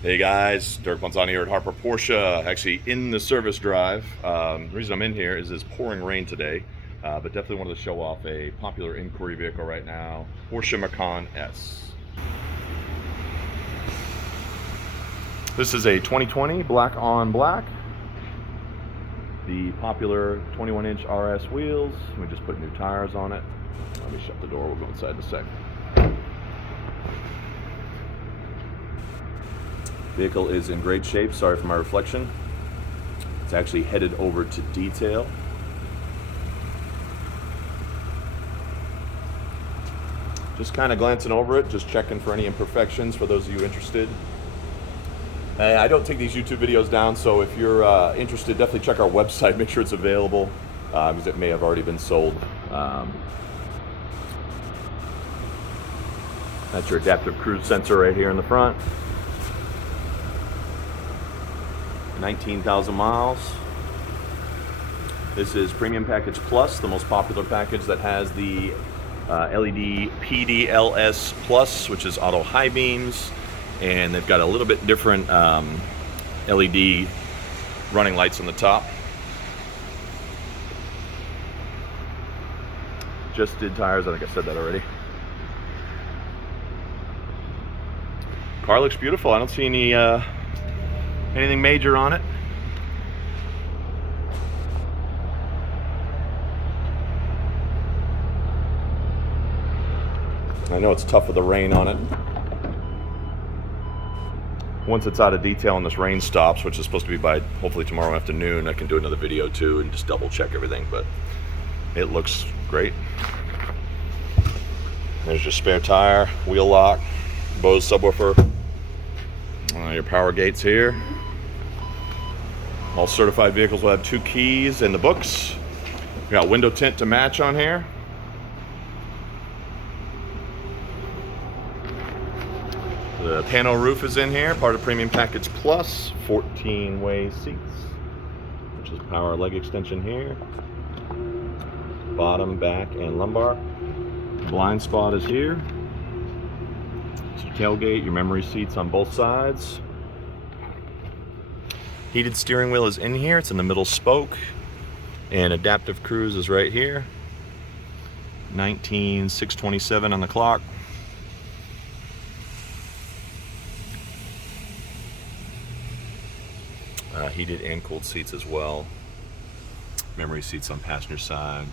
Hey guys, Dirk Manzani here at Harper Porsche, actually in the service drive. The reason I'm in here is it's pouring rain today, but definitely wanted to show off a popular inquiry vehicle right now, Porsche Macan S. This is a 2020 black on black. The popular 21-inch RS wheels. We just put new tires on it. Let me shut the door, we'll go inside in a sec. Vehicle is in great shape. Sorry for my reflection. It's actually headed over to detail. Just kind of glancing over it, just checking for any imperfections for those of you interested. I don't take these YouTube videos down, so if you're interested, definitely check our website, make sure it's available, because it may have already been sold. That's your adaptive cruise sensor right here in the front. 19,000 miles. This is Premium Package Plus, the most popular package that has the LED PDLS Plus, which is auto high beams, and they've got a little bit different LED running lights on the top. Just did tires, I think I said that already. Car looks beautiful. I don't see any anything major on it. I know it's tough with the rain on it. Once it's out of detail and this rain stops, which is supposed to be by hopefully tomorrow afternoon, I can do another video too and just double check everything, but it looks great. There's your spare tire, wheel lock, Bose subwoofer, your power gates here. All certified vehicles will have 2 keys and the books. We got window tint to match on here. The panel roof is in here, part of Premium Package Plus. 14-way seats, which is power leg extension here. Bottom, back, and lumbar. Blind spot is here. It's your tailgate, your memory seats on both sides. Heated steering wheel is in here, it's in the middle spoke, and adaptive cruise is right here. 19,627 on the clock. Heated and cooled seats as well. Memory seats on passenger side.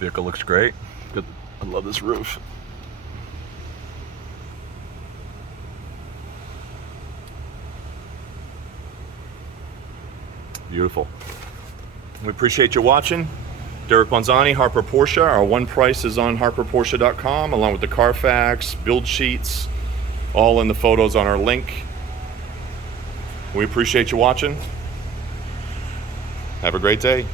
Vehicle looks great. Good. I love this roof. Beautiful. We appreciate you watching. Derek Manzani, Harper Porsche. Our one price is on harperporsche.com, along with the Carfax, build sheets, all in the photos on our link. We appreciate you watching. Have a great day.